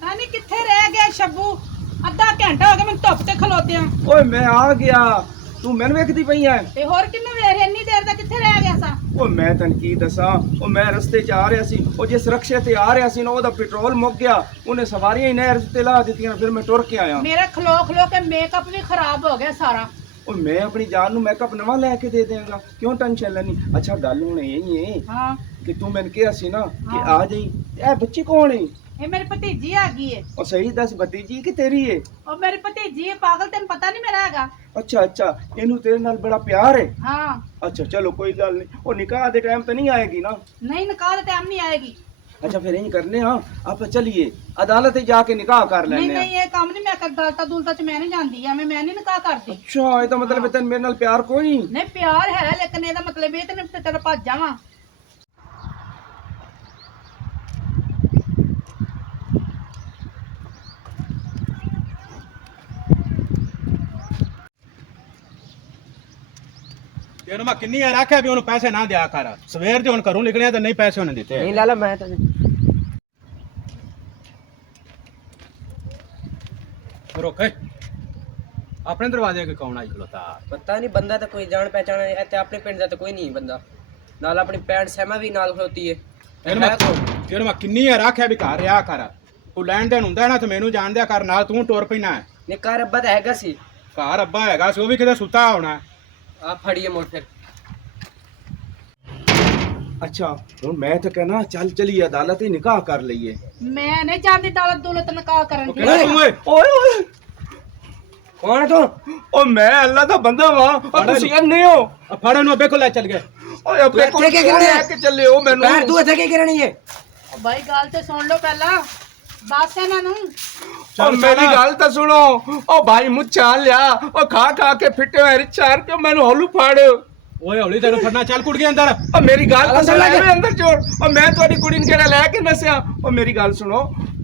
ਪਤਾ ਨਹੀਂ ਕਿੱਥੇ ਰਹਿ ਗਿਆ ਸ਼ੱਬੂ। ਅੱਧਾ ਘੰਟਾ ਹੋ ਗਿਆ ਮੈਨੂੰ ਧੁੱਪ ਤੇ ਖਲੋਤਿਆਂ। ਓਏ ਮੈਂ ਆ ਗਿਆ, ਤੂੰ ਮੈਨੂੰ ਵੇਖਦੀ ਪਈ ਐ? ਤੇ ਹੋਰ ਕਿੰਨੂੰ ਵੇਖ ਇੰਨੀ ਦੇਰ ਦਾ ਕਿੱਥੇ ਰਹਿ ਗਿਆ ਸਾਂ? ਓ ਮੈਂ ਤੈਨੂੰ ਕੀ ਦੱਸਾਂ, ਓ ਮੈਂ ਰਸਤੇ 'ਚ ਆ ਰਿਹਾ ਸੀ, ਉਹ ਜਿਸ ਰਕਸ਼ੇ ਤੇ ਆ ਰਿਹਾ ਸੀ ਨਾ ਉਹਦਾ ਪੈਟਰੋਲ ਮੁੱਕ ਗਿਆ, ਉਹਨੇ ਸਵਾਰੀਆਂ ਹੀ ਨਹਿਰ ਤੇ ਲਾ ਦਿੱਤੀਆਂ, ਫਿਰ ਮੈਂ ਟੁਰ ਕੇ ਆਇਆ। ਮੇਰਾ ਖਲੋ ਖਲੋ ਕੇ ਮੇਕਅਪ ਵੀ ਖਰਾਬ ਹੋ ਗਿਆ ਸਾਰਾ। ਓ ਮੈਂ ਆਪਣੀ ਜਾਨ ਨੂੰ ਮੇਕਅਪ ਨਵਾਂ ਲੈ ਕੇ ਦੇ ਦੇਵਾਂਗਾ, ਕਿਉਂ ਟੈਨਸ਼ਨ ਲੈਣੀ। ਅੱਛਾ ਗੱਲ ਹੁਣ ਇਹ ਏ ਹਾਂ ਕਿ ਤੂੰ ਮੈਨੂੰ ਕਿਹਾ ਸੀ ਨਾ ਕਿ ਹਾਂ। ਆ ਜਾਈ, ਇਹ ਬੱਚੀ ਕੌਣ ਏ? ਇਹ ਮੇਰੀ ਭਤੀਜੀ ਆ ਗਈ ਏ। ਉਹ ਸਹੀ ਦੱਸ, ਭਤੀਜੀ ਕਿ ਤੇਰੀ ਏ? ਉਹ ਮੇਰੀ ਭਤੀਜੀ ਏ ਪਾਗਲ, ਤੈਨੂੰ ਪਤਾ ਨਹੀਂ ਮੇਰਾ ਹੈਗਾ। ਅੱਛਾ ਅੱਛਾ, ਇਹਨੂੰ ਤੇਰੇ ਨਾਲ ਬੜਾ ਪਿਆਰ ਏ? ਹਾਂ। ਅੱਛਾ ਚਲੋ ਕੋਈ ਗੱਲ ਨਹੀਂ, ਉਹ ਨਿਕਾਹ ਦੇ ਟਾਈਮ ਤੇ ਨਹੀਂ ਆਏਗੀ ਨਾ? ਨਹੀਂ ਨਿਕਾਹ ਦਾ ਟਾਈਮ ਨਹੀਂ ਆਏਗੀ। ਅੱਛਾ ਫਿਰ ਇੰਜ ਕਰਨੇ ਹਾਂ, ਆਪਾਂ ਚਲੀਏ ਅਦਾਲਤ ਜਾ ਕੇ ਨਿਕਾਹ ਕਰ ਨਹੀਂ ਲੈਣੇ ਆ। ਨਹੀਂ ਇਹ ਕੰਮ ਨਹੀਂ ਮੈਂ ਕਰਦਾ, ਅਦਾਲਤਾਂ ਦੁਲਤਾਂ ਚ ਮੈਂ ਨਹੀਂ ਜਾਂਦੀ, ਐਵੇਂ ਮੈਂ ਨਹੀਂ ਨਿਕਾਹ ਕਰਦੀ। ਅੱਛਾ ਇਹਦਾ ਮਤਲਬ ਤੈਨੂੰ ਮੇਰੇ ਨਾਲ ਪਿਆਰ ਕੋਈ ਨਹੀਂ? ਨਹੀਂ ਪਿਆਰ ਹੈ ਲੇਕਿਨ ਇਹਦਾ ਮਤਲਬ ਇਹ ਤੇ ਨਹੀਂ ਤੇ ਤੇਰਾ ਭੱਜ ਜਾਵਾਂ। ਇਹਨੂੰ ਮੈਂ ਕਿੰਨੀ ਵਾਰ ਆਖਿਆ ਵੀ ਉਹਨੂੰ ਪੈਸੇ ਨਾ ਦਿਆ ਕਰ। ਸਵੇਰ ਦੇ ਹੁਣ ਘਰੋਂ ਨਿਕਲਿਆ ਤੇ ਨਹੀਂ ਪੈਸੇ ਉਹਨੇ ਦਿੱਤੇ। ਨਹੀਂ ਲਾਲਾ ਮੈਂ ਤਾਂ ਰੋਕੇ ਆਪਣੇ ਦਰਵਾਜ਼ੇ ਅੱਗੇ ਕੌਣ ਆਈ ਖਲੋਤਾ? ਪਤਾ ਨਹੀਂ ਬੰਦਾ ਤਾਂ ਕੋਈ ਜਾਣ ਪਹਿਚਾਣ ਹੈ ਤੇ ਆਪਣੇ ਪਿੰਡ ਦਾ ਤਾਂ ਕੋਈ ਨਹੀਂ ਬੰਦਾ। ਨਾਲ ਆਪਣੀ ਪੈਂਟ ਸਹਿਮਾ ਵੀ ਨਾਲ ਖਲੋਤੀ ਹੈ। ਇਹਨੂੰ ਮੈਂ ਕਿੰਨੀ ਵਾਰ ਆਖਿਆ ਵੀ ਘਰ ਰਿਹਾ ਕਰ। ਉਹ ਲੈਣ ਦੇਣ ਹੁੰਦਾ ਨਾ ਤੇ ਮੈਨੂੰ ਜਾਣ ਦਿਆ ਕਰ, ਨਾਲ ਤੂੰ ਟੁਰ ਪੈਣਾ ਹੈ। ਨਿੱਕਾ ਰੱਬਾ ਤਾਂ ਹੈਗਾ ਸੀ। ਘਰ ਅੱਬਾ ਹੈਗਾ ਸੀ, ਉਹ ਵੀ ਕਿਤੇ ਸੁੱਤਾ ਹੋਣਾ। ਆ ਫੜੀਏ ਮੋੜ ਫਿਰ। ਅੱਛਾ ਹੁਣ ਮੈਂ ਤਾਂ ਕਹਿਣਾ ਚੱਲ ਚਲੀਏ ਅਦਾਲਤ ਹੀ ਨਿਕਾਹ ਕਰ ਲਈਏ। ਮੈਂ ਨਹੀਂ ਜਾਂਦੀ ਦੌਲਤ ਦੌਲਤ ਨਿਕਾਹ ਕਰਨ ਉਹ ਦੀ। ਕਿਹੜਾ ਤੂੰ ਓਏ? ਓਏ ਓਏ ਕੌਣ ਹੈ ਤੂੰ? ਓ ਮੈਂ ਅੱਲਾ ਦਾ ਬੰਦਾ ਵਾਂ, ਤੁਸੀਂ ਅੰਨੇ ਹੋ? ਆ ਫੜ ਇਹਨੂੰ ਅੱਬੇ ਕੋਲ ਲੈ ਚੱਲ ਗਏ। ਓਏ ਅੱਬੇ ਕੋਲ ਇੱਥੇ ਕੀ ਕਰਨਾ ਹੈ? ਲੈ ਕੇ ਚੱਲੇ ਹੋ ਮੈਨੂੰ? ਪੈਰ ਤੂੰ ਇੱਥੇ ਕੀ ਕਰਨੀ ਹੈ? ਉਹ ਬਾਈ ਗੱਲ ਤੇ ਸੁਣ ਲਓ ਪਹਿਲਾਂ, ਦੱਸ ਇਹਨਾਂ ਨੂੰ। ਓ ਮੇਰੀ ਗੱਲ ਤਾਂ ਸੁਣੋ। ਓ ਭਾਈ ਮੁੱਛਾਂ ਲਿਆ, ਓ ਖਾ ਖਾ ਕੇ ਫਿੱਟੇ ਹੋਏ ਰਿਚਾਰ ਕੇ ਮੈਨੂੰ ਹੌਲੂ ਫੜ। ਓਏ ਹੌਲੀ ਤੈਨੂੰ ਫੜਨਾ, ਚੱਲ ਕੁੜ ਗਿਆ ਅੰਦਰ। ਓ ਮੇਰੀ ਗੱਲ ਤਾਂ ਸੁਣ ਲੈ, ਅੰਦਰ ਚੋੜ। ਓ ਮੈਂ ਤੁਹਾਡੀ ਕੁੜੀ ਨੂੰ ਕਿਹੜਾ ਲੈ ਕੇ ਨਸਿਆ? ਓ ਮੇਰੀ ਗੱਲ ਸੁਣੋ,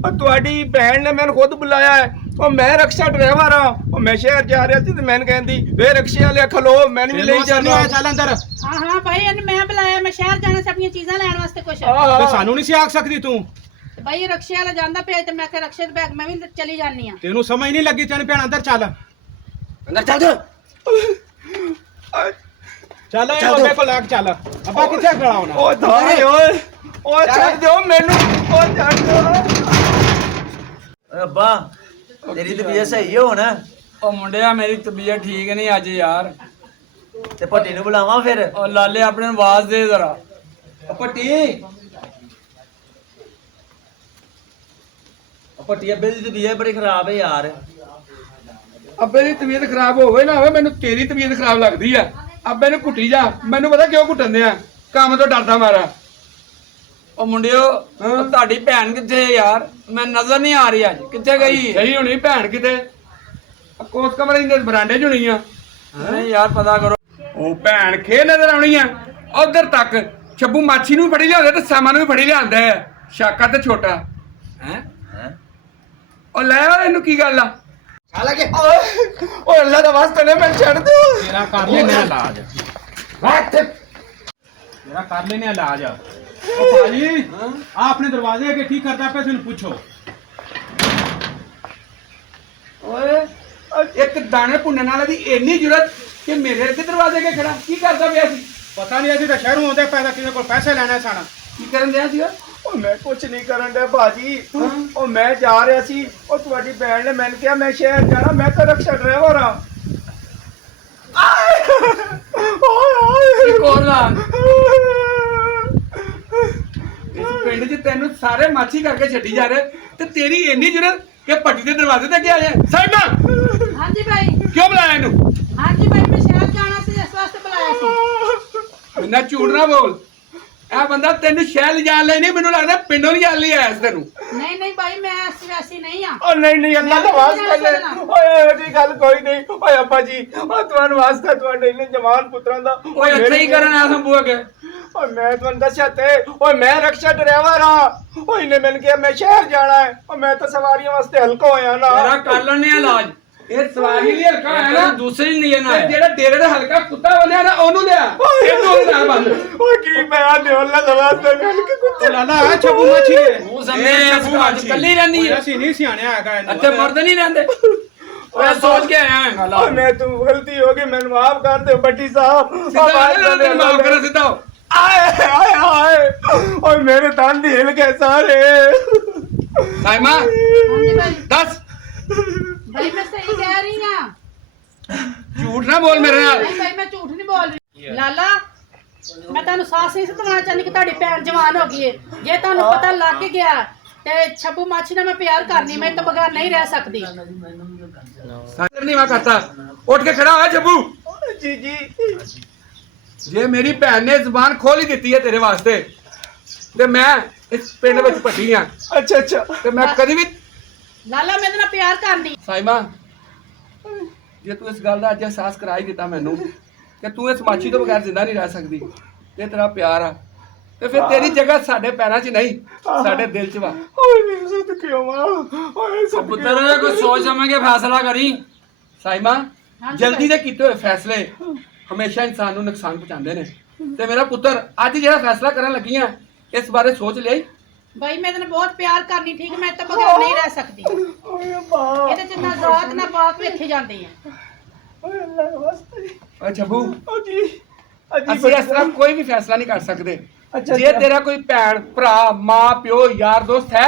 ਓ ਤੁਹਾਡੀ ਭੈਣ ਨੇ ਮੈਨੂੰ ਖੁਦ ਬੁਲਾਇਆ ਹੈ। ਓ ਮੈਂ ਰਕਸ਼ਾ ਡਰਾਈਵਰ ਹਾਂ। ਓ ਮੈਂ ਸ਼ਹਿਰ ਜਾ ਰਿਹਾ ਸੀ ਤੇ ਮੈਨੂੰ ਕਹਿੰਦੀ ਵੇ ਰਕਸ਼ੇ ਵਾਲੇ ਖਲੋ, ਮੈਨੂੰ ਵੀ ਲੈ ਜਾਣਾ। ਚੱਲ ਅੰਦਰ। ਹਾਂ ਹਾਂ ਬਾਈ ਇਹਨੂੰ ਮੈਂ ਬੁਲਾਇਆ, ਮੈਂ ਸ਼ਹਿਰ ਜਾਣਾ ਸੀ ਆਪਣੀਆਂ ਚੀਜ਼ਾਂ ਲੈਣ ਵਾਸਤੇ ਕੁਛ। ਤੇ ਸਾਨੂੰ ਨਹੀਂ ਸੀ ਆਖ ਸਕਦੀ ਤੂੰ? ਤੇ ਬਾਈ ਰਕਸ਼ੇ ਵਾਲਾ ਜਾਂਦਾ ਪਿਆ ਤੇ ਮੈਂ ਕਿਹਾ ਰਕਸ਼ੇ ਦੇ ਬੈਗ ਮੈਂ ਵੀ ਚਲੀ ਜਾਨੀ ਆ। ਤੈਨੂੰ ਸਮਝ ਨਹੀਂ ਲੱਗੀ? ਤੈਨੂੰ ਭੈਣ ਅੰਦਰ ਚੱਲ। ਅੰਦਰ ਚੱਲ ਜਾ। ਚੱਲ ਇਹ ਅੱਬੇ ਕੋਲ ਲੈ ਕੇ ਚੱਲ। ਅੱਬਾ ਕਿੱਥੇ ਖੜਾ ਹੋਣਾ? ਓ ਧਾਰੇ ਓਏ, ਓ ਛੱਡ ਦਿਓ ਮੈਨੂੰ, ਓ ਛੱਡ ਦਿਓ। ਅੱਬਾ ਤੇਰੀ ਤਬੀਅਤ ਸਹੀ ਹੋ ਨਾ? ਉਹ ਮੁੰਡਿਆ ਮੇਰੀ ਤਬੀਅਤ ਠੀਕ ਨਹੀਂ ਅੱਜ ਯਾਰ। ਤੇ ਭੱਟੀ ਨੂੰ ਬੁਲਾਵਾਂ ਫਿਰ? ਉਹ ਲਾਲੇ ਆਪਣੇ ਨੂੰ ਆਵਾਜ਼ ਦੇ ਜ਼ਰਾ। ਭੱਟੀ ਭੱਟੀ ਅੱਬੇ ਦੀ ਤਬੀਅਤ ਬੜੀ ਖਰਾਬ ਹੈ ਯਾਰ। ਅੱਬੇ ਦੀ ਤਬੀਅਤ ਖਰਾਬ ਹੋਵੇ ਨਾ ਹੋਵੇ, ਮੈਨੂੰ ਤੇਰੀ ਤਬੀਅਤ ਖਰਾਬ ਲੱਗਦੀ ਆ। ਅੱਬੇ ਨੂੰ ਘੁੱਟੀ ਜਾ, ਮੈਨੂੰ ਪਤਾ ਕਿਉਂ ਘੁੱਟਣ ਦਿਆ, ਕੰਮ ਤੋਂ ਡਰਦਾ ਮਾਰਾ। ਉਹ ਮੁੰਡਿਓ ਉਹ ਤੁਹਾਡੀ ਭੈਣ ਕਿੱਥੇ ਹੈ ਯਾਰ? ਮੈਂ ਨਜ਼ਰ ਨਹੀਂ ਆ ਰਹੀ ਅੱਜ, ਕਿੱਥੇ ਗਈ? ਸਹੀ ਹੋਣੀ ਭੈਣ ਕਿਤੇ ਕੋਸ ਕਮਰੇ ਦੇ ਬਰਾਂਡੇ 'ਚ ਹੋਣੀ ਆ। ਨਹੀਂ ਯਾਰ ਪਤਾ ਕਰੋ। ਉਹ ਭੈਣ ਖੇ ਨਜ਼ਰ ਆਉਣੀ ਆ ਉਧਰ ਤੱਕ। ਛੱਬੂ ਮਾਛੀ ਨੂੰ ਵੀ ਫੜੀ ਲਿਆਉਂਦਾ ਤੇ ਸਾਮਾਂ ਨੂੰ ਵੀ ਫੜੀ ਲਿਆਉਂਦਾ ਹੈ, ਸ਼ਾਕਾ ਤੇ ਛੋਟਾ ਹੈ। ਉਹ ਲੈ ਓਏ ਇਹਨੂੰ ਕੀ ਗੱਲ ਆ? ਓ ਅੱਲਾ ਦਾ ਵਾਸਤਾ ਨੇ ਮੈਨੂੰ ਛੱਡ ਦਿਓ। ਤੇਰਾ ਕਰ ਲੈਨੇ ਆ ਇਲਾਜ। ਤੇਰਾ ਕਰ ਲੈਨੇ ਆ ਇਲਾਜ। ਉਹ ਭਾਜੀ ਆ ਆਪਣੇ ਦਰਵਾਜ਼ੇ ਅੱਗੇ ਕੀ ਕਰਦਾ ਪਿਆ ਤੈਨੂੰ ਪੁੱਛੋ। ਓਏ ਇੱਕ ਦਾਣੇ ਭੁੰਨਣ ਵਾਲੇ ਦੀ ਇੰਨੀ ਜ਼ਰੂਰਤ ਕਿ ਮੇਰੇ ਅੱਗੇ ਦਰਵਾਜ਼ੇ ਅੱਗੇ ਖੜਾ ਕੀ ਕਰਦਾ ਪਿਆ ਸੀ? ਪਤਾ ਨਹੀਂ ਅਸੀਂ ਤਾਂ ਸ਼ਹਿਰੋਂ ਆਉਂਦੇ ਪੈਦਾ ਕਿਸੇ ਕੋਲ ਪੈਸੇ ਲੈਣਾ ਸਾਡਾ। ਕੀ ਕਰਨ ਦਿਆ ਸੀਗਾ? ਓ ਮੈਂ ਕੁਛ ਨਹੀਂ ਕਰਨ ਡਿਆ ਭਾਜੀ। ਓ ਮੈਂ ਜਾ ਰਿਹਾ ਸੀ, ਓ ਤੁਹਾਡੀ ਭੈਣ ਨੇ ਮੈਨੂੰ ਕਿਹਾ ਮੈਂ ਸ਼ਹਿਰ ਜਾਣਾ, ਮੈਂ ਤਾਂ ਰਕਸ਼ਾ ਡਰਾਈਵਰ ਹਾਂ। ਓਏ ਓਏ ਹੋਰ ਲਾ। ਇਸ ਪਿੰਡ 'ਚ ਤੈਨੂੰ ਸਾਰੇ ਮਾਛੀ ਕਰਕੇ ਛੱਡੀ ਜਾ ਰਹੇ ਤੇ ਤੇਰੀ ਇੰਨੀ ਜ਼ਰੂਰਤ ਕਿ ਭੱਟੀ ਦੇ ਦਰਵਾਜ਼ੇ ਤੇ ਅੱਗੇ ਆ ਜਾ। ਸਾਈਡਾਂ ਹਾਂਜੀ ਬਾਈ। ਕਿਉਂ ਬੁਲਾਇਆ ਇਹਨੂੰ? ਹਾਂਜੀ ਬਾਈ ਮੈਂ ਸ਼ਹਿਰ ਜਾਣਾ ਸੀ, ਇਸ ਵਾਸਤੇ ਬੁਲਾਇਆ ਸੀ। ਮੈਨਾਂ ਝੂਠ ਨਾ ਬੋਲ। ਇਹ ਬੰਦਾ ਤੈਨੂੰ ਸ਼ਹਿਰ ਲਿਜਾਣ ਲਈ ਨਹੀਂ, ਮੈਨੂੰ ਲੱਗਦਾ ਪਿੰਡੋਂ ਲਿਜਾਣ ਲਈ ਆਇਆ ਸੀ ਤੈਨੂੰ। ਨਹੀਂ ਨਹੀਂ ਬਾਈ ਮੈਂ ਐਸੀ ਵੈਸੀ ਨਹੀਂ ਆ। ਓ ਨਹੀਂ ਨਹੀਂ ਅੱਲਾ ਦਾ ਵਾਸਤਾ ਲੈ। ਓਏ ਇਹੋ ਜਿਹੀ ਗੱਲ ਕੋਈ ਨਹੀਂ। ਓਏ ਅੱਬਾ ਜੀ ਓ ਤੁਹਾਨੂੰ ਵਾਸਤਾ ਤੁਹਾਡੇ ਇਹਨੇ ਜਵਾਨ ਪੁੱਤਰਾਂ ਦਾ। ਓਏ ਇੱਥੇ ਹੀ ਕਰਨ ਆਇਆ ਸੰਭੂ ਅੱਗੇ। ਓਏ ਮੈਂ ਤੁਹਾਨੂੰ ਦੱਸਿਆ ਤੇ, ਓਏ ਮੈਂ ਰਕਸ਼ਾ ਡਰਾਈਵਰ ਹਾਂ। ਓਏ ਇਹਨੇ ਮੈਨੂੰ ਕਿਹਾ ਮੈਂ ਸ਼ਹਿਰ ਜਾਣਾ ਹੈ। ਓ ਮੈਂ ਤਾਂ ਸਵਾਰੀਆਂ ਵਾਸਤੇ ਹਲਕਾ ਹੋਇਆ ਨਾ। ਤੇਰਾ ਕਰ ਲੈਣੇ ਆ ਇਲਾਜ। ਇਹ ਸਵਾਰੀ ਲਈ ਹਲਕਾ ਹੈ ਨਾ ਦੂਸਰੀ ਨਹੀਂ ਨਾ ਤੇ ਜਿਹੜਾ ਡੇਰੇ ਦਾ ਹਲਕਾ ਕੁੱਤਾ ਬਣਿਆ ਨਾ ਉਹਨੂੰ ਲਿਆ ਇਹਨੂੰ ਉਹਦੇ ਨਾਲ ਬੰਨ ਓਏ ਕੀ ਮੈਂ ਨਿਓਲਾ ਦਵਾਸ ਤੇ ਮਿਲ ਕੇ ਕੁੱਤੇ ਲਾਲਾ ਆ ਛੱਬੂ ਮੱਛੀ ਹੈ ਉਹ ਸਮਝੇ ਛੱਬੂ ਅੱਜ ਕੱਲੀ ਰਹਿੰਦੀ ਓਏ ਹੈ ਅਸੀਂ ਨਹੀਂ ਸਿਆਣਿਆ ਹੈਗਾ ਇਹਨੂੰ ਇੱਥੇ ਮਰਦ ਨਹੀਂ ਰਹਿੰਦੇ ਓਏ ਸੋਚ ਕੇ ਆਇਆ ਓਏ ਮੈਂ ਤੂੰ ਗਲਤੀ ਹੋ ਗਈ ਮੈਨੂੰ ਮਾਫ ਕਰ ਦਿਓ ਬੱਟੀ ਸਾਹਿਬ ਸਿੱਧਾ ਮਾਫ ਕਰ ਸਿੱਧਾ ਹੋ। ਆਏ ਆਏ ਆਏ ਓਏ ਮੇਰੇ ਦੰਦ ਹਿਲ ਗਏ ਸਾਰੇ ਸਾਇਮਾ ਹਾਂਜੀ ਭਾਈ ਦੱਸ ਭਾਈ ਮੈਂ ਸਹੀ ਕਹਿ ਰਹੀ ਹਾਂ ਝੂਠ ਨਾ ਬੋਲ ਮੇਰੇ ਨਾਲ ਨਹੀਂ ਭਾਈ ਮੈਂ ਝੂਠ ਨਹੀਂ ਬੋਲ ਰਹੀ ਲਾਲਾ ਮੈਂ ਤੁਹਾਨੂੰ ਸਾਸ ਨਹੀਂ ਸਤਵਾਉਣਾ ਚਾਹੁੰਦੀ ਕਿ ਤੁਹਾਡੀ ਭੈਣ ਜਵਾਨ ਹੋ ਗਈ ਹੈ ਜੇ ਤੁਹਾਨੂੰ ਪਤਾ ਲੱਗ ਗਿਆ ਤੇ ਛੱਬੂ ਮਾਛੀ ਨਾਲ ਮੈਂ ਪਿਆਰ ਕਰਨੀ ਮੈਂ ਤਾਂ ਬਗੈਰ ਨਹੀਂ ਰਹਿ ਸਕਦੀ ਸਾਇਰ ਨਹੀਂ ਮੈਂ ਕਰਤਾ ਉੱਠ ਕੇ ਖੜਾ ਹੋਇਆ ਜੱਬੂ ਜੀ ਜੀ ਜੇ ਮੇਰੀ ਭੈਣ ਨੇ ਜ਼ੁਬਾਨ ਖੋਲ ਹੀ ਦਿੱਤੀ ਹੈ ਤੇਰੇ ਵਾਸਤੇ ਤੇ ਮੈਂ ਇਸ ਪਿੰਡ ਵਿੱਚ ਭੱਟੀ ਆ ਅੱਛਾ ਅੱਛਾ ਤੇ ਮੈਂ ਕਦੀ ਵੀ ਲਾਲਾ ਮੈਂ ਇਹਦੇ ਨਾਲ ਪਿਆਰ ਕਰਨੀ ਸਾਇਮਾ ਜੇ ਤੂੰ ਇਸ ਗੱਲ ਦਾ ਅੱਜ ਅਹਿਸਾਸ ਕਰਾ ਹੀ ਦਿੱਤਾ ਮੈਨੂੰ ਕਿ ਤੂੰ ਇਸ ਮਾਛੀ ਤੋਂ ਬਗੈਰ ਜ਼ਿੰਦਾ ਨਹੀਂ ਰਹਿ ਸਕਦੀ ਤੇ ਤੇਰਾ ਪਿਆਰ ਆ ਤੇ ਫਿਰ ਤੇਰੀ ਜਗ੍ਹਾ ਸਾਡੇ ਪੈਰਾਂ 'ਚ ਨਹੀਂ ਸਾਡੇ ਦਿਲ 'ਚ ਵਾ ਓਏ ਮੇਰੇ ਸਾਥ ਕਿਉਂ ਮਾਂ ਓਏ ਸਭ ਪੁੱਤਰ ਕੋਈ ਸੋਚ ਸਮਝ ਕੇ ਫੈਸਲਾ ਕਰੀ ਸਾਇਮਾ ਹਾਂਜੀ ਜਲਦੀ ਦੇ ਕੀਤੇ ਹੋਏ ਫੈਸਲੇ ਹਮੇਸ਼ਾ ਇਨਸਾਨ ਨੂੰ ਨੁਕਸਾਨ ਪਹੁੰਚਾਉਂਦੇ ਨੇ ਤੇ ਮੇਰਾ ਪੁੱਤਰ ਅੱਜ ਜਿਹੜਾ ਫੈਸਲਾ ਕਰਨ ਲੱਗੀ ਆ ਇਸ ਬਾਰੇ ਸੋਚ ਲਈ ਭਾਈ ਮੈਂ ਇਹਦੇ ਨਾਲ ਬਹੁਤ ਪਿਆਰ ਕਰਨੀ ਠੀਕ ਮੈਂ ਤਾਂ ਬਗੈਰ ਨਹੀਂ ਰਹਿ ਸਕਦੀ ਓਏ ਬਾ ਇਹਦੇ ਚ ਨਾ ਜ਼ਾਤ ਨਾ ਪਾਕ ਵੇਖੇ ਜਾਂਦੇ ਆ ਓਏ ਅੱਲਾ ਵਾਸਤੇ ਓਏ ਛੱਬੂ ਓ ਜੀ ਅਜੀ ਅਸੀਂ ਇਸ ਤਰ੍ਹਾਂ ਕੋਈ ਵੀ ਫੈਸਲਾ ਨਹੀਂ ਕਰ ਸਕਦੇ ਅੱਛਾ, ਜੇ ਅੱਛਾ। ਤੇਰਾ ਕੋਈ ਭੈਣ ਭਰਾ ਮਾਂ ਪਿਓ ਯਾਰ ਦੋਸਤ ਹੈ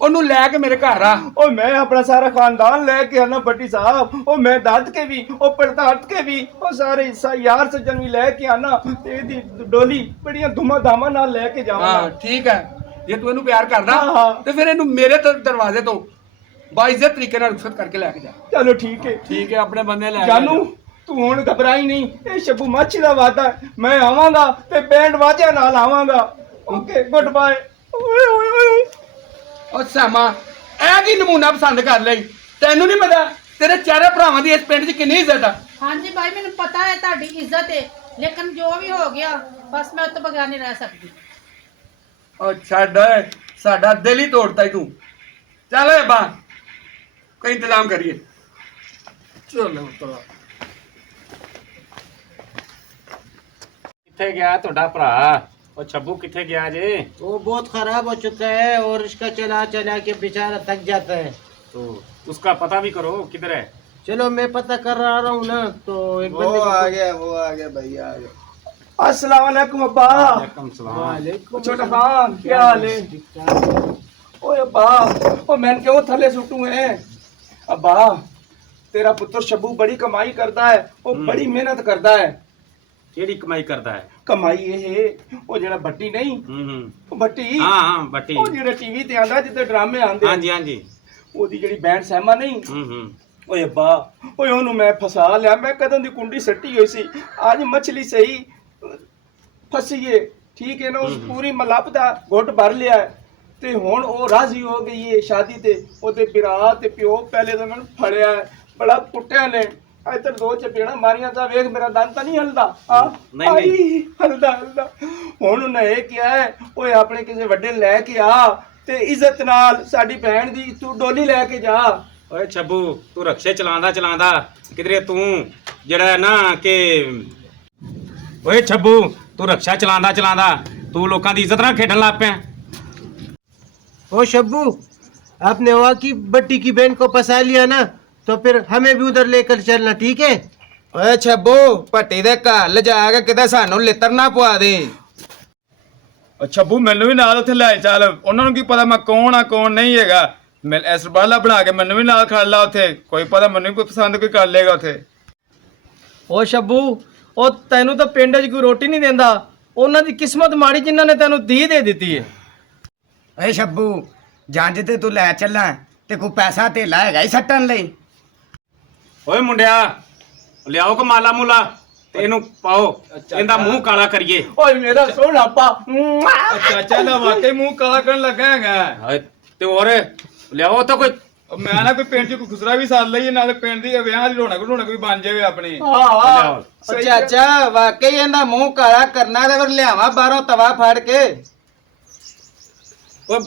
ਉਹਨੂੰ ਲੈ ਕੇ ਮੇਰੇ ਘਰ ਆ ਓ ਮੈਂ ਆਪਣਾ ਸਾਰਾ ਖਾਨਦਾਨ ਲੈ ਕੇ ਆਣਾ ਬੱਟੀ ਸਾਹਿਬ ਓ ਮੈਂ ਦਾਦ ਕੇ ਵੀ ਓ ਪੜਦਾਦ ਕੇ ਵੀ ਓ ਸਾਰੇ ਯਾਰ ਸੱਜਣ ਵੀ ਲੈ ਕੇ ਆਣਾ ਤੇ ਇਹਦੀ ਡੋਲੀ ਬੜੀਆਂ ਧੁਮਾ ਧਾਮਾਂ ਨਾਲ ਲੈ ਕੇ ਹਾਂ ਜਾਵਾਂਗਾ ਠੀਕ ਹੈ ਜੇ ਤੂੰ ਇਹਨੂੰ ਪਿਆਰ ਕਰਦਾ ਹਾਂ। ਤੇ ਫਿਰ ਇਹਨੂੰ ਮੇਰੇ ਦਰਵਾਜ਼ੇ ਤੋਂ ਬਾਇਜ਼ਤ ਤਰੀਕੇ ਨਾਲ ਰੁਖਸਤ ਕਰਕੇ ਲੈ ਕੇ ਜਾ ਚਲੋ ਠੀਕ ਹੈ ਠੀਕ ਹੈ ਆਪਣੇ ਬੰਦੇ ਲੈ ਜਾਨੂ ਤੂੰ ਹੁਣ ਘਬਰਾਈ ਨਹੀਂ ਇਹ ਸ਼ੱਬੂ ਮਾਛੀ ਦਾ ਵਾਦਾ ਹੈ। ਮੈਂ ਆਵਾਂਗਾ ਤੇ ਬੈਂਡ ਵਾਜਿਆਂ ਨਾਲ ਆਵਾਂਗਾ ਓਕੇ ਗੁੱਡ ਬਾਏ ਓਏ ਓਏ ਓਏ ਉਹ ਸਾਮਾ ਇਹ ਕੀ ਨਮੂਨਾ ਪਸੰਦ ਕਰ ਲਈ ਤੈਨੂੰ ਨਹੀਂ ਪਤਾ ਤੇਰੇ ਚਾਰੇ ਭਰਾਵਾਂ ਦੀ ਇਸ ਪਿੰਡ 'ਚ ਕਿੰਨੀ ਇੱਜ਼ਤ ਆ ਹਾਂਜੀ ਭਾਈ ਮੈਨੂੰ ਪਤਾ ਹੈ ਤੁਹਾਡੀ ਇੱਜ਼ਤ ਹੈ ਲੇਕਿਨ ਜੋ ਵੀ ਹੋ ਗਿਆ ਬਸ ਮੈਂ ਉਸ ਤੋਂ ਬਗੈਰ ਨਹੀਂ ਰਹਿ ਸਕਦੀ ਉਹ ਛੱਡ ਓਏ ਸਾਡਾ ਦਿਲ ਹੀ ਤੋੜਤਾ ਈ ਤੂੰ ਚੱਲ ਓਏ ਬਾ ਕੋਈ ਇੰਤਜ਼ਾਮ ਕਰੀਏ ਚਲੋ ਤਰਾ किथे गया ਤੁਹਾਡਾ ਭਰਾ ਉਹ ਛੱਬੂ ਕਿੱਥੇ ਗਿਆ ਜੇ वो बहुत खराब हो चुका है और इसका चला चला के बेचारा थक जाता है तो उसका पता भी करो किधर है चलो मैं पता कर रहा हूँ ना तो एक बंदे अस्सलाम वालेकुम अब्बा वालेकुम सलाम छोटा खान क्या हाल है ओए अब्बा ओ मैं क्यों थले सुटू है अब्बा तेरा पुत्र शब्बू बड़ी कमाई करता है वो बड़ी मेहनत करता है ਕਿਹੜੀ ਕਮਾਈ ਕਰਦਾ ਹੈ ਕਮਾਈ ਇਹ ਉਹ ਜਿਹੜਾ ਬੱਟੀ ਨਹੀਂ ਉਹ ਬੱਟੀ ਹਾਂ ਹਾਂ ਬੱਟੀ ਉਹ ਜਿਹੜਾ ਟੀਵੀ ਤੇ ਆਂਦਾ ਜਿੱਤੇ ਡਰਾਮੇ ਆਂਦੇ ਹਾਂਜੀ ਹਾਂਜੀ ਉਹਦੀ ਜਿਹੜੀ ਬੈਂਡ ਸਹਿਮਾ ਨਹੀਂ ਓਏ ਅੱਬਾ ਓਏ ਉਹਨੂੰ ਮੈਂ ਫਸਾ ਲਿਆ ਮੈਂ ਕਦੋਂ ਦੀ ਕੁੰਡੀ ਸੱਟੀ ਹੋਈ ਸੀ ਅੱਜ ਮੱਛਲੀ ਸਹੀ ਫਸੀਏ ਠੀਕ ਹੈ ਨਾ ਉਸ ਪੂਰੀ ਮਲੱਪ ਦਾ ਘੁੱਟ ਭਰ ਲਿਆ ਹੈ। ਤੇ ਹੁਣ ਉਹ ਰਾਜ਼ੀ ਹੋ ਗਈ ਹੈ ਸ਼ਾਦੀ ਤੇ ਉਹਦੇ ਪਿਰਾ ਤੇ ਪਿਓ ਪਹਿਲੇ ਤਾਂ ਮੈਨੂੰ ਫੜਿਆ ਹੈ, ਬੜਾ ਕੁੱਟਿਆ ਨੇ ਇੱਧਰ ਦੋ ਚਪੇੜਾਂ ਮਾਰੀਆਂ ਤਾਂ ਵੇਖ ਮੇਰਾ ਦੰਦ ਤਾਂ ਨਹੀਂ ਹਲਦਾ ਆ ਨਹੀਂ। ਹਲਦਾ ਹੁਣ ਉਹਨੇ ਇਹ ਕਿਹਾ ਹੈ ਓਏ ਆਪਣੇ ਕਿਸੇ ਵੱਡੇ ਨੂੰ ਲੈ ਕੇ ਆ ਤੇ ਇੱਜ਼ਤ ਨਾਲ ਸਾਡੀ ਭੈਣ ਦੀ ਤੂੰ ਡੋਲੀ ਲੈ ਕੇ ਜਾ ਓਏ ਛੱਬੂ ਤੂੰ ਰਕਸ਼ੇ ਚਲਾਉਂਦਾ ਕਿਧਰੇ ਤੂੰ ਜਿਹੜਾ ਨਾ ਕਿ ਓਏ ਛੱਬੂ ਤੂੰ ਰਕਸ਼ਾ ਚਲਾਉਂਦਾ ਤੂੰ ਲੋਕਾਂ ਦੀ ਇੱਜ਼ਤ ਨਾਲ ਖੇਡਣ ਲੱਗ ਪਿਆ ओ शब्बू आपने वहाँ की बट्टी की बहन को फंसा लिया ना तो फिर हमें भी उधर लेकर चलना ठीक है ਓਏ ਛੱਬੂ ਭੱਟੀ ਦੇ ਘਰ ਲਿਜਾ ਕੇ ਕਿਤੇ ਸਾਨੂੰ ਲਿੱਤਰ ਨਾ ਪਵਾ ਦੇ ਛੱਬੂ ਮੈਨੂੰ ਵੀ ਨਾਲ ਉੱਥੇ ਲੈ ਚੱਲ ਉਹਨਾਂ ਨੂੰ ਕੀ ਪਤਾ ਮੈਂ ਕੌਣ ਆ ਕੌਣ ਨਹੀਂ ਹੈਗਾ ਮੈਂ ਇਸ ਬਾਲਾ ਬਣਾ ਕੇ ਮੈਨੂੰ ਵੀ ਨਾਲ ਖੜ ਲਾ ਉੱਥੇ ਕੋਈ ਪਤਾ ਮੈਨੂੰ ਕੋਈ ਪਸੰਦ ਕੋਈ ਕਰ ਲੇਗਾ ਉੱਥੇ ਓ ਸ਼ੱਬੂ ਉਹ ਤੈਨੂੰ ਤਾਂ ਪਿੰਡ 'ਚ ਕੋਈ ਰੋਟੀ ਨਹੀਂ ਦਿੰਦਾ ਉਹਨਾਂ ਦੀ ਕਿਸਮਤ ਮਾੜੀ ਜਿਨ੍ਹਾਂ ਨੇ ਤੈਨੂੰ ਦੀ ਦੇ ਦਿੱਤੀ ਹੈ ਓਏ ਛੱਬੂ ਜੰਜ ਤੇ ਤੂੰ ਲੈ ਚੱਲਾਂ ਤੇ ਕੋਈ ਪੈਸਾ ਧੇਲਾ ਹੈਗਾ ਹੀ ਸੱਟਣ ਲਈ ਓਏ ਮੁੰਡਿਆ ਲਿਆਓ ਕਮਾਲਾ ਮੂਲਾ ਤੇ ਇਹਨੂੰ ਪਾਓ ਇਹਦਾ ਮੂੰਹ ਕਾਲਾ ਕਰੀਏ ਓਏ ਮੇਰਾ ਸੋਹਣਾ ਪਾ ਚਾਚਾ ਦਾ ਵਾਕਈ ਮੂੰਹ ਕਾਲਾ ਕਰਨ ਲੱਗਾ ਹੈਗਾ ਹਾਏ, ਤੇ ਹੋਰ ਲਿਆਓ ਤਾਂ ਕੋਈ ਮੈਂ ਨਾ ਕੋਈ ਪਿੰਡ 'ਚ ਕੋਈ ਖੁਸਰਾ ਵੀ ਸਾਧ ਲਈਏ ਨਾਲ ਪਿੰਡ ਦੀ ਵਿਆਹ ਦੀ ਰੌਣਕ ਵੀ ਬਣ ਜਾਵੇ ਆਪਣੀ ਲਿਆਓ ਓ ਚਾਚਾ ਵਾਕਈ ਇਹਦਾ ਮੂੰਹ ਕਾਲਾ ਕਰਨਾ ਤੇ ਫਿਰ ਲਿਆਵਾ ਬਾਹਰੋਂ ਤਵਾ ਫੜ ਕੇ ਓ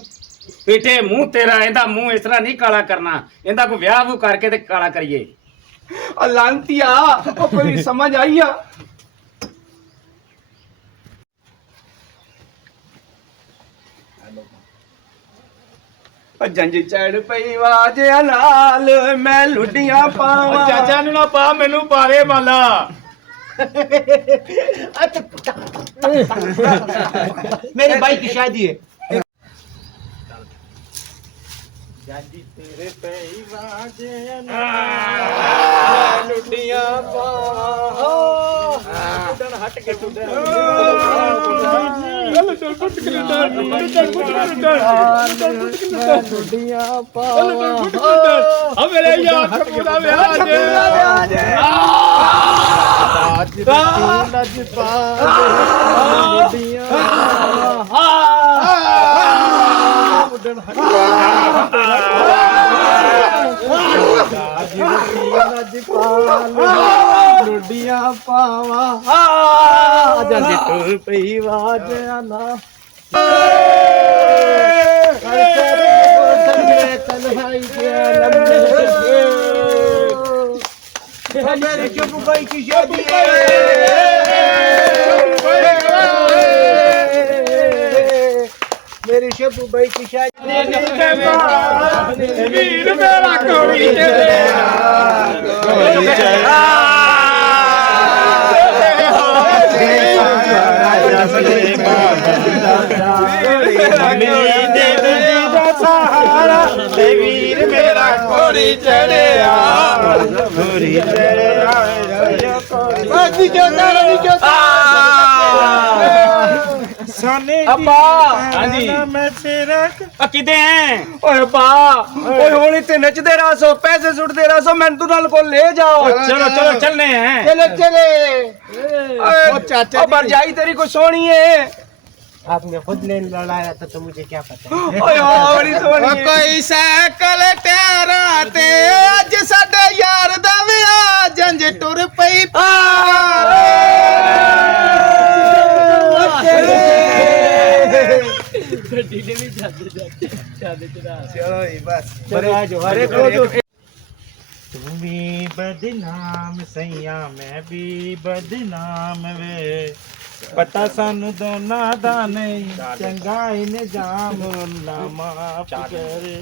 ਪੀਟੇ ਮੂੰਹ ਤੇਰਾ ਇਹਦਾ ਮੂੰਹ ਇਸ ਤਰ੍ਹਾਂ ਨਹੀਂ ਕਾਲਾ ਕਰਨਾ ਇਹਦਾ ਕੋਈ ਵਿਆਹ ਵੂ ਕਰਕੇ ਤੇ ਕਾਲਾ ਕਰੀਏ ਲਾਂਤੀਆ ਉਹ ਕੋਈ ਸਮਝ ਆਈ ਆ ਜੰਜ ਚੜ ਪਈ ਵਾਜਿਆਂ ਨਾਲ ਮੈਂ ਲੁੱਡੀਆਂ ਪਾਵਾਂ ਚਾਚਾ ਨੂੰ ਨਾ ਪਾ ਮੈਨੂੰ ਪਾਰੇ ਵਾਲਾ मेरे भाई की शादी है ਮੇਰੇ ਯਾਰ ਛੱਪੂ ਦਾ ਵਿਆਹ ਲੁੱਡੀਆਂ ਪਾਵਾ ਜਾਂਦੀ ਟੁਰ ਪਈ ਵਾਜਿਆ ਨਾ मेरे शब्बू भाई की शादी है मेरे शब्बू भाई की शादी वीर मेरा कोई वीर मेरा कोरी चढ़िया ਅੱਬਾ ਹਾਂਜੀ ਮੈਂ ਤੇਰਾ ਕਿਦੇ ਐ ਓਏ ਅੱਬਾ ਓਏ ਹੁਣ ਇੱਥੇ ਨੱਚਦੇ ਰਹੋ ਪੈਸੇ ਸੁੱਟਦੇ ਰਹੋ ਮੈਨੂੰ ਤੂੰ ਨਾਲ ਕੋਲ ਲੈ ਜਾਓ ਚਲੋ ਚਲੋ ਚੱਲਨੇ ਹੈ चले चले ओ चाचा अब भरजाई तेरी को सोनी है आपने खुद ने लड़ाया था तो मुझे क्या पता ओए बड़ी सोनी है ਕੋਈ ਸਾਈਕਲ ਟਾਇਰਾ ਤੇ ਅੱਜ ਸਾਡੇ ਯਾਰ ਦਾ ਵਿਆਹ ਜੰਜ ਟੁਰ ਪਈ तू भी बदनाम सैया मैं भी बदनाम वे पता सानू दोना दा नहीं चंगा इल्जाम अल्लाह माफ करे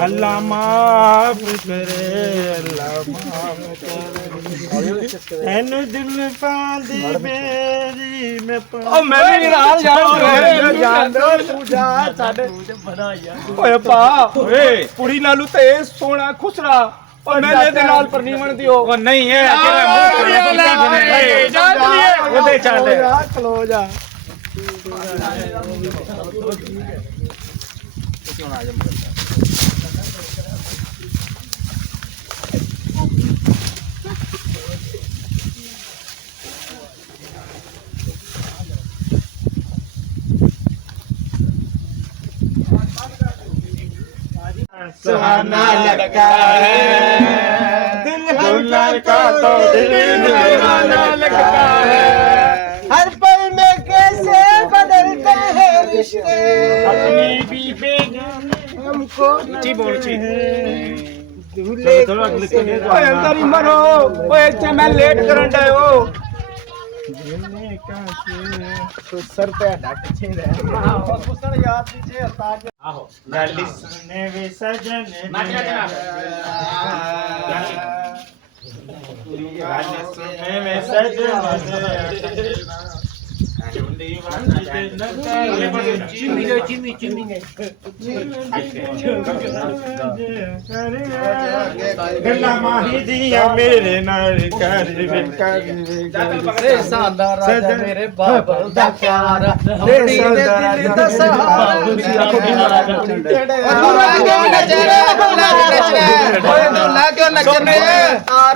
अल्लाह माफ करे अल्लाह माफ करे एनु दिल पांदी मेरी मैं ओ मैं भी नाल जाऊं ਜਾਣ ਦੋ ਤੂੰ ਜਾ ਸਾਡੇ ਓਏ ਅੱਬਾ ਓਏ ਕੁੜੀ ਨਾਲੂ ਤੇ ਸੋਹਣਾ ਖੁਸਰਾ ਓ ਮੈਨੇ ਦੇ ਨਾਲ ਪਰਨੀਵਣ ਦਿਓ ਉਹ ਨਹੀਂ ਹੈ ਤੇਰਾ ਮੂੰਹ ਉਹਦੇ ਚੱਲ ਖਲੋ ਜਾ सुहाना लगता है दुल्हन का तो दिल दीवाना लगता है हर पल में कैसे बदलते हैं रिश्ते अपनी भी बेगानी हमको जी बोल जी दूल्हे ਓਏ ਅੰਦਰ ਹੀ ਮਰੋ ਓਏ ਇੱਥੇ ਮੈਂ ਲੇਟ ਕਰਨ ਡਾਇਓ दूल्हे का तो सर पे ढक छे ਆਹੋ गाली सुनने वे सजन गाली सुनने वे सजन चिमी चिमी गला माही दिया मेरे नाल कर ਸਾਡਾ ਰਾਜਾ ਮੇਰੇ ਬਾਬਲ ਦਾ ਪਿਆਰ ਰੇੜੀ ਦੇ ਦਿਲ ਦਾ ਸਹਾਰਾ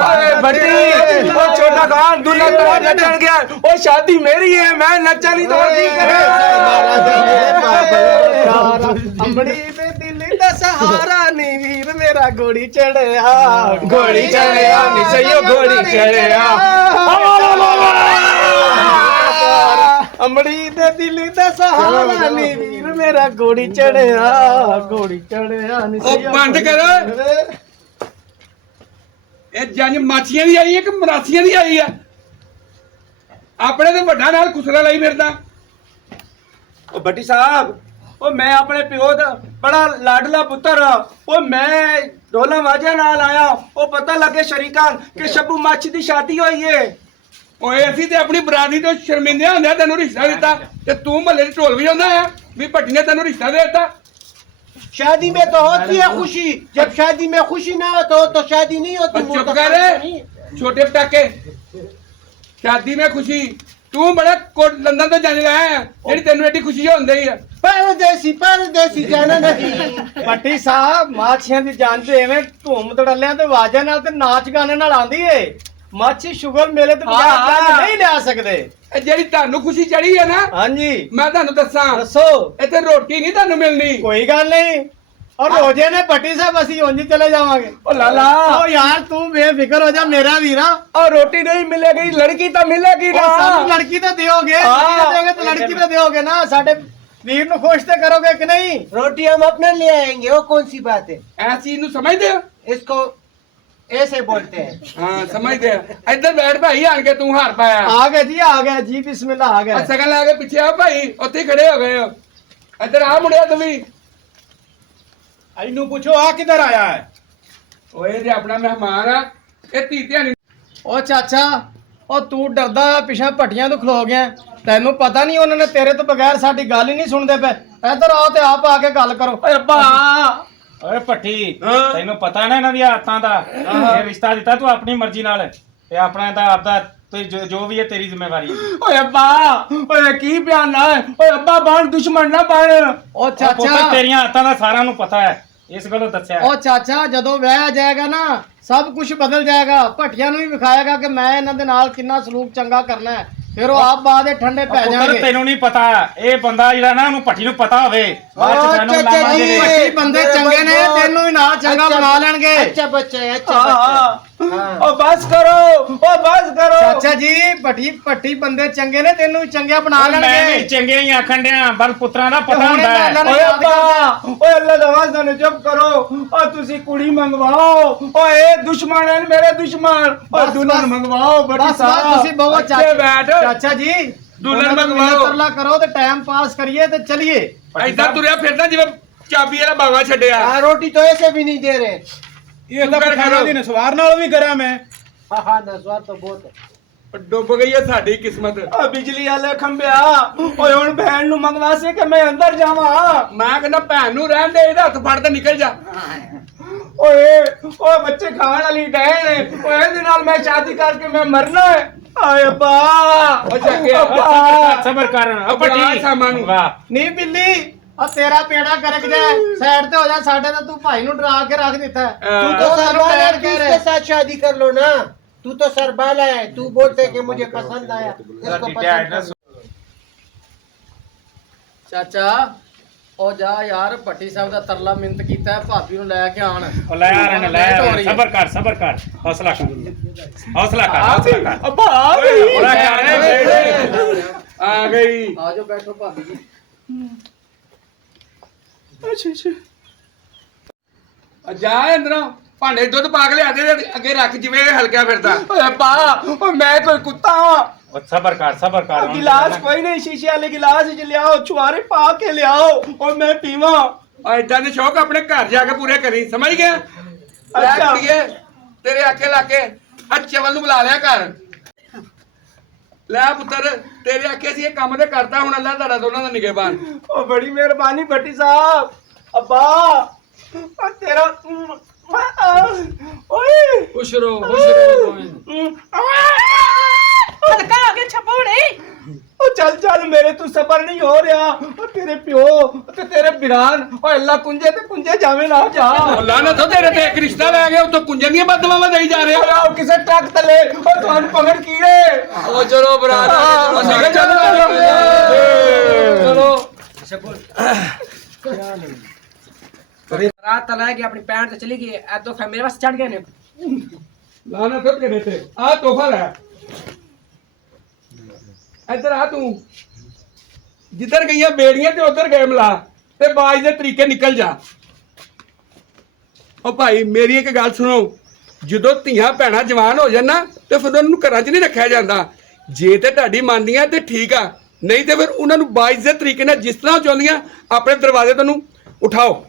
ਓਏ ਬੱਟੀ ਓ ਛੋਟਾ ਖਾਨ ਦੁल्हा तो नचन गया ओ शादी मेरी है मैं नचा नहीं तो की करे ਅੰਬੜੀ ਦੇ ਦਿਲ ਦਾ ਸਹਾਰਾ ਨੀ ਵੀਰ ਮੇਰਾ ਗੋੜੀ ਚੜਿਆ घोड़ी चढ़िया नी सही घोड़ी चढ़िया ਅੰਬੜੀ ਦੇ ਦਿਲ ਦਾ ਸਹਾਰਾ ਨੀ ਵੀਰ ਮੇਰਾ ਗੋੜੀ ਚੜਿਆ ਨੀ ਉਹ ਬੰਦ ਕਰ ਇਹ ਜੰਜ ਮਾਛੀਆਂ ਦੀ ਆਈ ਹੈ ਕਿ ਮਰਾਸੀਆਂ ਦੀ ਆਈ ਹੈ? ਆਪਣੇ ਤੇ ਵੱਡਾ ਨਾਲ ਖੁਸਰਾ ਲਈ ਫਿਰਦਾ। ਉਹ ਬੱਟੀ ਸਾਹਿਬ, ਉਹ ਮੈਂ ਆਪਣੇ ਪਿਓ ਦਾ ਬੜਾ ਲਾਡਲਾ ਪੁੱਤਰ ਆ। ਉਹ ਮੈਂ ਢੋਲਾ ਵਾਜਾ ਨਾਲ ਆਇਆ, ਉਹ ਪਤਾ ਲੱਗੇ ਸ਼ਰੀਕਾਂ ਕਿ ਸ਼ੱਬੂ ਮਾਛੀ ਦੀ ਸ਼ਾਦੀ ਹੋਈ ਏ। ਓਏ ਅਸੀਂ ਤੇ ਆਪਣੀ ਬਰਾਦਰੀ ਤੋਂ ਸ਼ਰਮਿੰਦੇ ਹੁੰਦੇ ਤੈਨੂੰ ਰਿਸ਼ਤਾ ਦਿੱਤਾ ਤੇ ਤੂੰ ਮਹੱਲੇ 'ਚ ਢੋਲ ਵਜਾਉਂਦਾ ਆ ਵੀ ਭੱਟੀ ਨੇ ਤੈਨੂੰ ਰਿਸ਼ਤਾ ਦੇ ਦਿੱਤਾ। शादी में तो होती है खुशी, जब शादी में खुशी ना हो तो शादी नहीं होती। चुप कर छोटे पटाके। शादी में खुशी तू बड़ा कोट लंदन तो जाने लाया है जेडी तेनू एडी खुशी होंदी है। परदेसी जाना नहीं। ਪੱਟੀ ਸਾਹਿਬ ਮਾਛੀਆਂ ਦੀ ਜਾਂਦੇ ਐਵੇਂ ਧੂਮ ਧੜੱਲਿਆਂ ਤੇ ਵਾਜਾਂ ਨਾਲ ਤੇ ਨਾਚ ਗਾਣੇ ਨਾਲ ਆਂਦੀ ਏ। ਮਾਛੀ ਸ਼ੁਗਰ ਮੇਲੇ ਤੇ ਬਜਾਰ ਨਹੀਂ ਲਿਆ ਸਕਦੇ। ਇਹ ਜਿਹੜੀ ਤੁਹਾਨੂੰ ਖੁਸ਼ੀ ਚੜੀ ਹੈ ਨਾ, ਹਾਂਜੀ ਮੈਂ ਤੁਹਾਨੂੰ ਦੱਸਾਂ, ਦੱਸੋ। ਇੱਥੇ ਰੋਟੀ ਨਹੀਂ ਤੁਹਾਨੂੰ ਮਿਲਣੀ। ਕੋਈ ਗੱਲ ਨਹੀਂ। ਔਰ ਰੋਜੇ ਨੇ ਪੱਟੀ ਸਾਹਿਬ ਅਸੀਂ ਉਂਝ ਚਲੇ ਜਾਵਾਂਗੇ। ਉਹ ਲਾਲਾ, ਓ ਯਾਰ ਤੂੰ ਬੇਫਿਕਰ ਹੋ ਜਾ ਮੇਰਾ ਵੀਰਾ। और रोटी नहीं मिलेगी, लड़की तो मिलेगी ना। ਸਾਨੂੰ ਲੜਕੀ ਤਾਂ ਦਿਓਗੇ, ਦਿਓਗੇ ਤਾਂ ਲੜਕੀ ਤਾਂ ਦਿਓਗੇ ਨਾ। ਸਾਡੇ ਵੀਰ ਨੂੰ ਖੁਸ਼ ਤੇ ਕਰੋਗੇ कि नहीं? रोटी हम अपने ले आएंगे, वो कौन सी बात है? ਐਸ ਚੀਜ਼ ਨੂੰ ਸਮਝਦੇ ਹੋ? इसको ऐसे बोलते हैं। ਹਾਂ ਸਮਝਦੇ ਆ। ਇੱਧਰ ਬੈਠ ਭਾਈ, ਆਣ ਕੇ ਤੂੰ ਹਾਰ ਪਾਇਆ। ਆ ਗਏ ਜੀ, ਆ ਗਏ ਜੀ, ਬਿਸਮਿਲ੍ਲਾ ਆ ਗਏ। ਸਗਨ ਲਾ ਕੇ ਪਿੱਛੇ ਆ ਭਾਈ, ਉੱਥੇ ਹੀ ਖੜੇ ਹੋ ਗਏ ਹੋ। ਇੱਧਰ ਆ ਮੁੰਡਿਆ ਤੂੰ ਵੀ। ਇਹਨੂੰ ਪੁੱਛੋ ਆ ਕਿੱਧਰ ਆਇਆ ਹੈ? ਓਏ ਤੇ ਆਪਣਾ ਮਹਿਮਾਨ ਆ, ਇਹ ਧੀ ਧਿਆਣੀ। ਓ ਚਾਚਾ, ਓ ਤੂੰ ਡਰਦਾ ਪਿਛਾ ਭੱਟੀਆਂ ਤੋਂ ਖਲੋ ਗਿਆ। ਤੈਨੂੰ ਪਤਾ ਨਹੀਂ ਉਹਨਾਂ ਨੇ ਤੇਰੇ ਤੋਂ ਬਗੈਰ ਸਾਡੀ ਗੱਲ ਹੀ ਨਹੀਂ ਸੁਣਦੇ ਪਏ। ਇੱਧਰ ਆਓ ਤੇ ਆਪ ਆ ਕੇ ਗੱਲ ਕਰੋ। ਓਏ ਅੱਬਾ, ਓਏ ਭੱਟੀ, ਤੈਨੂੰ ਪਤਾ ਨਾ ਇਹਨਾਂ ਦੀਆਂ ਆਦਤਾਂ ਦਾ। ਇਹ ਰਿਸ਼ਤਾ ਦਿੱਤਾ ਤੂੰ ਆਪਣੀ ਮਰਜ਼ੀ ਨਾਲ, ਤੇ ਆਪਣਾ ਤਾਂ ਆਪਦਾ ਤੇ ਜੋ ਵੀ ਹੈ ਤੇਰੀ ਜ਼ਿੰਮੇਵਾਰੀ ਹੈ। ਓਏ ਅੱਬਾ, ਓਏ ਕੀ ਬਿਆਨ ਨਾ ਹੈ। ਓਏ ਅੱਬਾ ਬਣ, ਦੁਸ਼ਮਣ ਨਾ ਬਣ। ਓ ਪੁੱਤ ਚਾਚਾ, ਤੇਰੀਆਂ ਆਦਤਾਂ ਦਾ ਸਾਰਿਆਂ ਨੂੰ ਪਤਾ ਹੈ, ਇਸ ਗੱਲੋਂ ਦੱਸਿਆ। ਓ ਚਾਚਾ, ਜਦੋਂ ਵਿਆਹ ਜਾਏਗਾ ਨਾ ਸਭ ਕੁਝ ਬਦਲ ਜਾਏਗਾ। ਭੱਟੀਆਂ ਨੂੰ ਵੀ ਵਿਖਾਏਗਾ ਕਿ ਮੈਂ ਇਹਨਾਂ ਦੇ ਨਾਲ ਕਿੰਨਾ ਸਲੂਕ ਚੰਗਾ ਕਰਨਾ ਹੈ। ਫਿਰ ਉਹ ਆਪ ਬਾਅਦ ਦੇ ਠੰਡੇ ਪੈ ਪੁੱਤਰ ਜਾਣਗੇ। ਤੈਨੂੰ ਨਹੀਂ ਪਤਾ, ਇਹ ਬੰਦਾ ਜਿਹੜਾ ਨਾ ਉਹਨੂੰ ਭੱਟੀ ਨੂੰ ਪਤਾ ਹੋਵੇ, ਬਾਅਦ ਚ ਸਾਨੂੰ ਚਾਚਾ ਲਾਵਾਂ ਜੀ, ਦੇ। ਭੱਟੀ ਬੰਦੇ ਚੰਗੇ ਨੇ, ਤੈਨੂੰ ਵੀ ਨਾਲ ਚੰਗਾ ਬਣਾ ਲੈਣਗੇ। अच्छा बच्चा है, अच्छा बच्चा है। ओ बस करो, ओ बस करो। ਚਾਚਾ ਜੀ, ਭੱਟੀ ਬੰਦੇ ਚੰਗੇ ਨੇ, ਤੈਨੂੰ ਵੀ ਚੰਗਾ ਬਣਾ ਮੈਂ ਵੀ ਲੈਣਗੇ। ਚੰਗੇ ਹੀ ਆਖਣ ਡਿਆ, ਪਰ ਪੁੱਤਰਾਂ ਦਾ ਪਤਾ ਹੁਣੇ ਹੁੰਦਾ ਹੈ। ਪਹਿਲਾਂ ਓਏ ਅੱਬਾ, ਓਏ ਅੱਲਾ ਦਾ ਵਾਸਤਾ ਨੇ ਚੁੱਪ ਕਰੋ। ਓ ਤੁਸੀਂ ਕੁੜੀ ਮੰਗਵਾਓ। ਓਏ ਇਹ ਦੁਸ਼ਮਣ ਹਨ ਮੇਰੇ ਦੁਸ਼ਮਣ। ਓ ਬਸ, ਦੁਲਹਨ ਬਸ। ਮੰਗਵਾਓ ਬੱਟੀ ਬਸ ਸਾਹਿਬ। ਤੁਸੀਂ ਬਹੁਤ ਇੱਥੇ ਬੈਠ। ਚਾਚਾ ਜੀ, ਦੁਲਹਨ ਉਹਨਾਂ ਦਾ ਮੰਗਵਾਓ। ਤਰਲਾ ਕਰੋ ਤੇ ਟਾਈਮ ਪਾਸ ਕਰੀਏ ਤੇ ਚਲੀਏ। ਐਦਾਂ ਤੁਰਿਆ ਫਿਰਦਾ ਜਿਵੇਂ ਚਾਬੀ ਵਾਲਾ ਬਾਵਾ ਛੱਡਿਆ। हाँ, रोटी तो ऐसे भी नहीं दे रहे। ਇਹ ਤਾਂ ਪਠਾਨਾਂ ਦੀ ਨਸਵਾਰ ਨਾਲ ਵੀ ਕਰਾਂ ਮੈਂ। हाँ हाँ, नस्वार तो बहुत है। ਡੁੱਬ ਗਈ ਹੈ ਸਾਡੀ ਕਿਸਮਤ। ਆ ਬਿਜਲੀ ਵਾਲੇ ਖੰਭਿਆ, ਓਏ ਹੁਣ ਭੈਣ ਨੂੰ ਮੰਗਵਾ ਸੇ ਕਿ ਮੈਂ ਅੰਦਰ ਜਾਵਾਂ। ਮੈਂ ਕਹਿੰਦਾ ਭੈਣ ਨੂੰ ਰਹਿਣ ਦੇ, ਇਹਦਾ ਹੱਥ ਫੜ ਤੇ ਨਿਕਲ ਜਾ। ਓਏ ਓਏ ਬੱਚੇ ਖਾਣ ਵਾਲੀ ਭੈਣ ਹੈ। ਓਏ ਇਹਦੇ ਨਾਲ ਮੈਂ ਸ਼ਾਦੀ ਕਰਕੇ ਮੈਂ ਮਰਨਾ ਹੈ। ਆਏ ਅੱਬਾ, ਓ ਚੱਕਿਆ। ਸਬਰ ਕਰ ਭੱਟੀ ਸਾਮਾਂ ਨੂੰ। ਵਾਹ, ਨਹੀਂ ਬਿੱਲੀ, ਆ ਤੇਰਾ ਪੇੜਾ ਕਰਕ ਜਾਏ, ਸਾਈਡ ਤੇ ਹੋ ਜਾ। ਸਾਡੇ ਤਾਂ ਤੂੰ ਭਾਈ ਨੂੰ ਡਰਾ ਕੇ ਰੱਖ ਦਿੱਤਾ ਹੈ। तू तो वो सरबाला है, पैर तू कह इसके रहे। साथ शादी कर लो ना। तू तो सरबाला है, तू बोलते कि मुझे पसंद आया, इसको पसंद कर लो। ਚਾਚਾ, ਉਹ ਜਾ ਯਾਰ, ਭੱਟੀ ਸਾਹਿਬ ਦਾ ਤਰਲਾ ਮਿੰਤ ਕੀਤਾ ਹੈ, ਭਾਬੀ ਨੂੰ ਲੈ ਕੇ ਆਣ। ਉਹ ਲੈ ਆ ਰਹੇ ਨੇ, ਲੈ ਆ ਰਹੇ ਨੇ। ਸਬਰ ਕਰ, ਸਬਰ ਕਰ, ਹੌਸਲਾ ਕਰ, ਹੌਸਲਾ ਕਰ, ਹੌਸਲਾ ਕਰ। ਅੱਬਾ ਆ ਗਈ। ਹੌਸਲਾ ਕਰ। ਆ ਗਈ। ਆ ਜਾਓ, ਬੈਠੋ ਭਾਬੀ ਜੀ। ਅੱਛਾ ਅੱਛਾ। ਜਾ ਅੰਦਰੋਂ ਭਾਂਡੇ 'ਚ ਦੁੱਧ ਪਾ ਕੇ ਲਿਆ ਦੇ, ਅੱਗੇ ਰੱਖ ਜਿਵੇਂ ਇਹ ਹਲਕਿਆ ਫਿਰਦਾ। ਓਏ ਅੱਬਾ, ਓ ਮੈਂ ਕੋਈ ਕੁੱਤਾ ਹਾਂ। ਉਹ ਸਬਰ ਕਰ, ਸਬਰ ਕਰ। गिलास कोई नहीं, शीशे वाले गिलास च लियाओ, छुआरे पा के लियाओ और मैं पीवा। ਐਦਾਂ ਦੇ ਸ਼ੌਕ ਆਪਣੇ ਘਰ ਜਾ ਕੇ ਪੂਰੇ ਕਰੀ, ਸਮਝ ਗਿਆ? ਲੈ ਅੱਛਾ। ਕੁੜੀਏ, ਤੇਰੇ ਆਖੇ ਲਾ ਕੇ ਆ ਚਵਲ ਨੂੰ ਬੁਲਾ ਲਿਆ ਘਰ। ਲੈ ਪੁੱਤਰ, ਤੇਰੇ ਆਖੇ ਸੀ ਇਹ ਕੰਮ ਤੇ ਕਰਤਾ, ਹੁਣ ਅੱਲਾ ਤੁਹਾਡਾ ਦੋਨਾਂ ਦਾ ਨਿਗਹਿਬਾਨ। ओ बड़ी मेहरबानी भट्टी साहब। अब्बा ओ तेरा ओए ਖੁਸ਼ ਰਹੋ, ਖੁਸ਼ ਰਹੋ। ਹਲਕਾ ਹੋ ਗਿਆ ਛੱਪੂ ਨਹੀਂ। ओ चल चल, मेरे तू सबर नहीं हो रहा। ओ तेरे प्यो ते तेरे बिरान, ओ अल्लाह कुंजे ते कुंजे जावे ना जा। ਅੱਲਾ ਨੇ ਤਾਂ ਤੇਰੇ ਤੇ ਇੱਕ ਰਿਸ਼ਤਾ ਲੈ ਗਿਆ, ਉੱਤੋਂ ਕੁੰਜਨ ਦੀਆਂ ਬਦਦੁਆਵਾਂ ਦੇਈ ਜਾ ਰਿਹਾ। ओ किसे ट्रक तले ओ तुहानू पकड़ कीड़े। ਉਹ ਚਲੋ ਬਰਾਤ, ਨਿਕਲ ਚਲੋ। ਰਾਤ ਤਾਂ ਲੈ ਕੇ ਆਪਣੀ ਪੈਂਟ ਤੇ ਚਲੀ ਗਈ, ਐ ਤੋਹਫਾ ਮੇਰੇ ਵਾਸਤੇ ਚੜ ਗਏ ਨੇ। ਲਾਣਾ ਫਿਰ ਕਿਹੜੇ ਤੇ ਆ ਤੋਹਫਾ ਲੈ। ਇੱਧਰ ਆ ਤੂੰ, ਜਿੱਧਰ ਗਈਆਂ ਬੇੜੀਆਂ ਤੇ ਉਧਰ ਗਏ ਮਲਾ, ਤੇ ਬਾਜ ਦੇ ਤਰੀਕੇ ਨਿਕਲ ਜਾ। ਉਹ ਭਾਈ ਮੇਰੀ ਇੱਕ ਗੱਲ ਸੁਣੋ, ਜਦੋਂ ਧੀਆਂ ਭੈਣਾਂ ਜਵਾਨ ਹੋ ਜਾਣ ਨਾ ਤੇ ਫਿਰ ਉਹਨਾਂ ਨੂੰ ਘਰਾਂ 'ਚ ਨਹੀਂ ਰੱਖਿਆ ਜਾਂਦਾ। ਜੇ ਤੇ ਤੁਹਾਡੀ ਮੰਨਦੀਆਂ ਤੇ ਠੀਕ ਆ, ਨਹੀਂ ਤੇ ਫਿਰ ਉਹਨਾਂ ਨੂੰ ਬਾਇਜ਼ਤ ਤਰੀਕੇ ਨਾਲ ਜਿਸ ਤਰ੍ਹਾਂ ਚਾਹੁੰਦੀਆਂ ਆਪਣੇ ਦਰਵਾਜ਼ੇ ਤੋਂ ਨੂੰ ਉਠਾਓ।